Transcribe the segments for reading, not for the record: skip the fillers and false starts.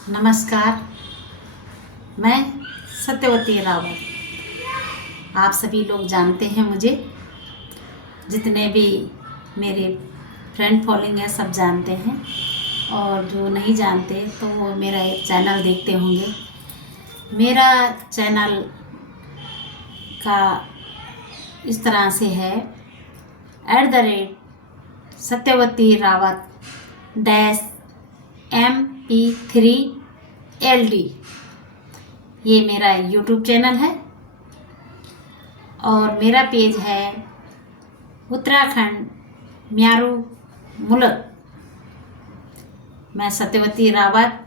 नमस्कार। मैं सत्यवती रावत। आप सभी लोग जानते हैं मुझे, जितने भी मेरे फ्रेंड फॉलोइंग है सब जानते हैं, और जो नहीं जानते तो वो मेरा एक चैनल देखते होंगे। मेरा चैनल का इस तरह से है @सत्यवती रावत MP3LD। ये मेरा यूट्यूब चैनल है और मेरा पेज है उत्तराखंड म्यारू मुलक। मैं सत्यवती रावत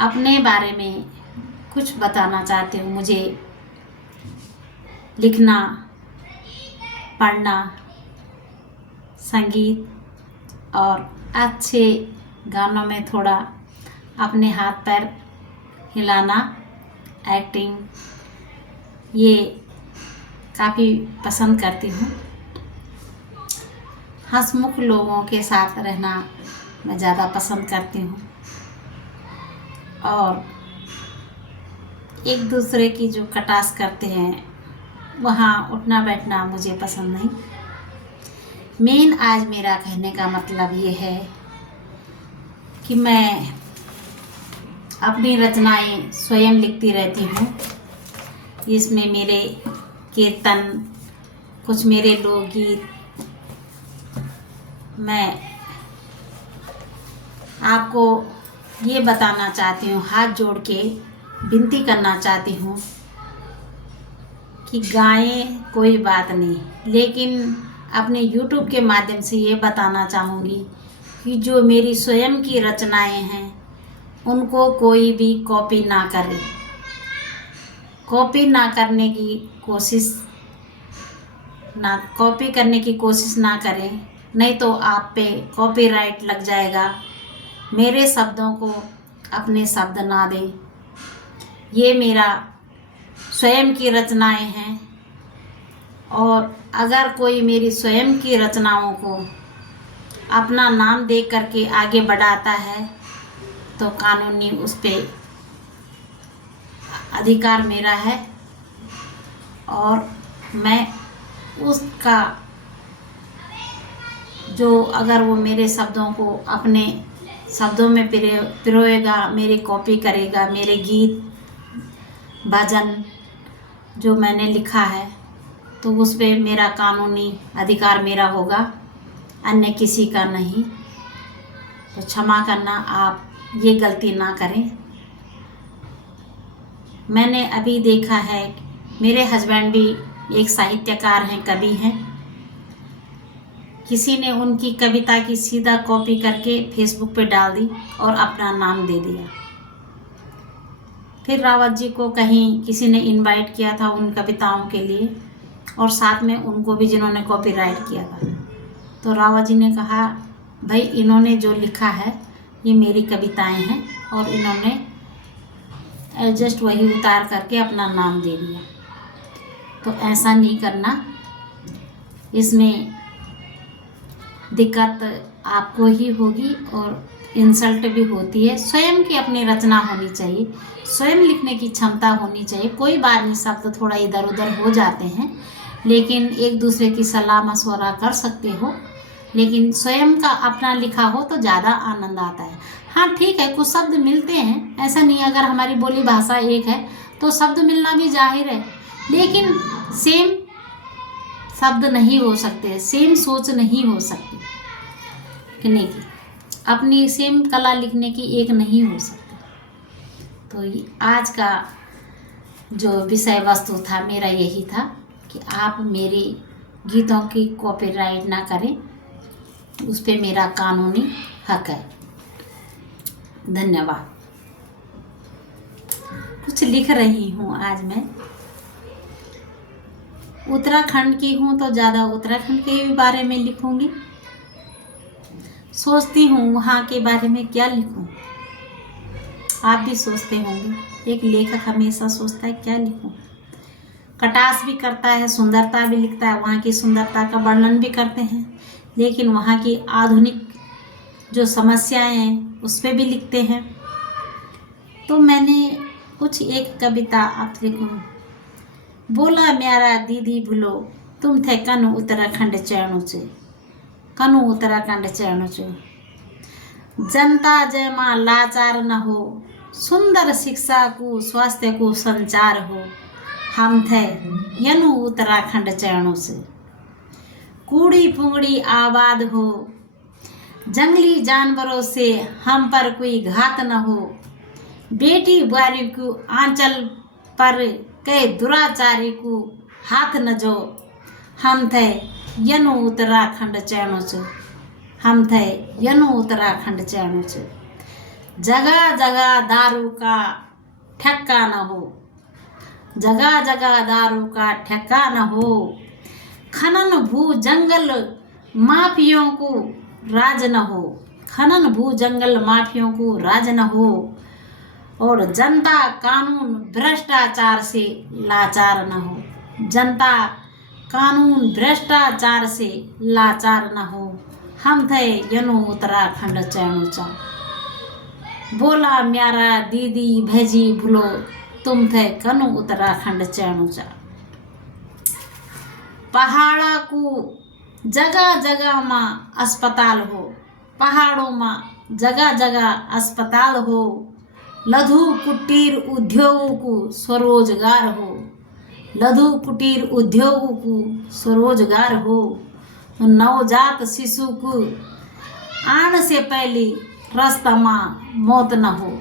अपने बारे में कुछ बताना चाहती हूँ। मुझे लिखना, पढ़ना, संगीत और अच्छे गानों में थोड़ा अपने हाथ पैर हिलाना, एक्टिंग, ये काफ़ी पसंद करती हूँ। हंसमुख लोगों के साथ रहना मैं ज़्यादा पसंद करती हूँ और एक दूसरे की जो कटास करते हैं वहाँ उठना बैठना मुझे पसंद नहीं। मेन आज मेरा कहने का मतलब ये है कि मैं अपनी रचनाएं स्वयं लिखती रहती हूँ। इसमें मेरे कीर्तन, कुछ मेरे लोकगीत, मैं आपको ये बताना चाहती हूँ, हाथ जोड़ के विनती करना चाहती हूँ कि गाएं कोई बात नहीं, लेकिन अपने YouTube के माध्यम से ये बताना चाहूँगी कि जो मेरी स्वयं की रचनाएं हैं उनको कोई भी कॉपी ना करे। कॉपी करने की कोशिश ना करें, नहीं तो आप पे कॉपीराइट लग जाएगा। मेरे शब्दों को अपने शब्द ना दें। ये मेरा स्वयं की रचनाएं हैं और अगर कोई मेरी स्वयं की रचनाओं को अपना नाम दे करके आगे बढ़ाता है तो कानूनी उस पर अधिकार मेरा है और मैं उसका जो अगर वो मेरे शब्दों को अपने शब्दों में पिरोएगा, मेरी कॉपी करेगा, मेरे गीत भजन जो मैंने लिखा है तो उस पर मेरा कानूनी अधिकार मेरा होगा, अन्य किसी का नहीं। तो क्षमा करना, आप ये गलती ना करें। मैंने अभी देखा है, मेरे हस्बैंड भी एक साहित्यकार हैं, कवि हैं। किसी ने उनकी कविता की सीधा कॉपी करके फेसबुक पे डाल दी और अपना नाम दे दिया। फिर रावत जी को कहीं किसी ने इनवाइट किया था उन कविताओं के लिए, और साथ में उनको भी जिन्होंने कॉपीराइट किया था। तो रावत जी ने कहा, भाई इन्होंने जो लिखा है ये मेरी कविताएं हैं और इन्होंने जस्ट वही उतार करके अपना नाम दे दिया। तो ऐसा नहीं करना, इसमें दिक्कत आपको ही होगी और इंसल्ट भी होती है। स्वयं की अपनी रचना होनी चाहिए, स्वयं लिखने की क्षमता होनी चाहिए। कोई बात नहीं, शब्द थोड़ा इधर उधर हो जाते हैं, लेकिन एक दूसरे की सलाह मशवरा कर सकते हो। लेकिन स्वयं का अपना लिखा हो तो ज़्यादा आनंद आता है। हाँ ठीक है, कुछ शब्द मिलते हैं, ऐसा नहीं, अगर हमारी बोली भाषा एक है तो शब्द मिलना भी जाहिर है, लेकिन सेम शब्द नहीं हो सकते, सेम सोच नहीं हो सकती लिखने की, अपनी सेम कला लिखने की एक नहीं हो सकती। तो आज का जो विषय वस्तु था मेरा यही था कि आप मेरे गीतों की कॉपीराइट ना करें, उस पर मेरा कानूनी हक है। धन्यवाद। कुछ लिख रही हूँ आज मैं। उत्तराखंड की हूँ तो ज़्यादा उत्तराखंड के बारे में लिखूँगी। सोचती हूँ वहाँ के बारे में क्या लिखूँ। आप भी सोचते होंगे, एक लेखक हमेशा सोचता है क्या लिखूँ। कटास भी करता है, सुंदरता भी लिखता है, वहाँ की सुंदरता का वर्णन भी करते हैं, लेकिन वहाँ की आधुनिक जो समस्याएं हैं उस पर भी लिखते हैं। तो मैंने कुछ एक कविता आप लिखूं। बोला म्यारा दीदी भूलो तुम थे कनु उत्तराखंड चैणु चे, कनु उत्तराखंड चैणु चे। जनता जयमा लाचार न हो, सुंदर शिक्षा को स्वास्थ्य को संचार हो। हम थे यनु उत्तराखंड चैणु से। कूड़ी पुंगड़ी आबाद हो, जंगली जानवरों से हम पर कोई घात न हो। बेटी बुआरी को आंचल पर कई दुराचारी को हाथ न जो। हम थे यनु उत्तराखंड चैणु से, हम थे यनु उत्तराखंड चैणु से। जगह जगह दारू का ठक्का न हो, जगह जगह दारू का ठक्का न हो। खनन भू जंगल माफियों को राज न हो, खनन भू जंगल माफियों को राज न हो। और जनता कानून भ्रष्टाचार से लाचार न हो, जनता कानून भ्रष्टाचार से लाचार न हो। हम थे यनु उत्तराखंड चैणु चा। बोला म्यारा दीदी भेजी भूलो तुम थे कनु उत्तराखंड चैणु चा। पहाड़ा को जगह जगह में अस्पताल हो, पहाड़ों में जगह जगह अस्पताल हो। लघु कुटीर उद्योगों को स्वरोजगार हो, लघु कुटीर उद्योगों को स्वरोजगार हो। नवजात शिशु को आने से पहले रास्ता में मौत न हो,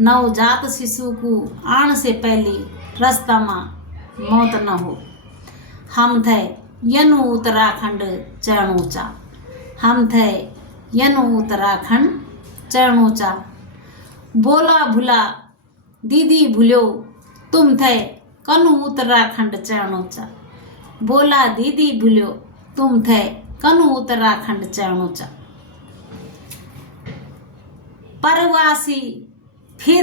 नवजात शिशु को आने से पहले रास्ता में मौत न हो। हम थे यनु उत्तराखंड चैणु चा, हम थे यनु उत्तराखंड चैणु चा। बोला भूला दीदी भूलो तुम थे कनु उत्तराखंड चैणु चा। बोला दीदी भूलो तुम थे कनु उत्तराखंड चैणु चा। परवासी फिर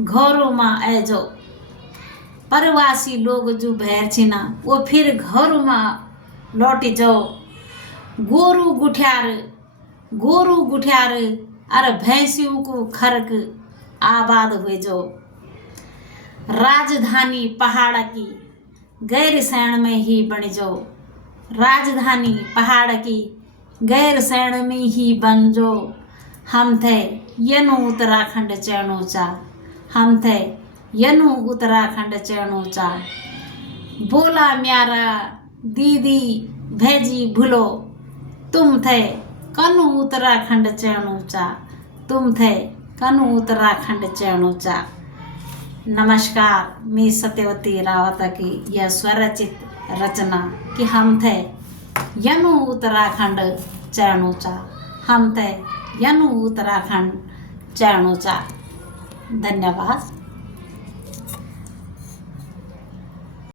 घरों में आ जाओ, परवासी लोग जो भैर छिना वो फिर घरों में लौट जाओ। गोरू गुठियार अरे भैंसियों को खरक आबाद हुए जो। राजधानी पहाड़ की गैर सैण में ही बन जाओ, राजधानी पहाड़ की गैर सैण में ही बन जो। हम थे यनु उत्तराखंड चैणु चा, हम थे यनु उत्तराखंड चैणु चा। बोला म्यारा दीदी भेजी भूलो तुम थे कनु उत्तराखंड चैणु चा, तुम थे कनु उत्तराखंड चैणु चा। नमस्कार, मैं सत्यवती रावत की यह स्वरचित रचना कि हम थे यनु उत्तराखंड चैणु चा, हम थे यनु उत्तराखंड चैणु चा। धन्यवाद।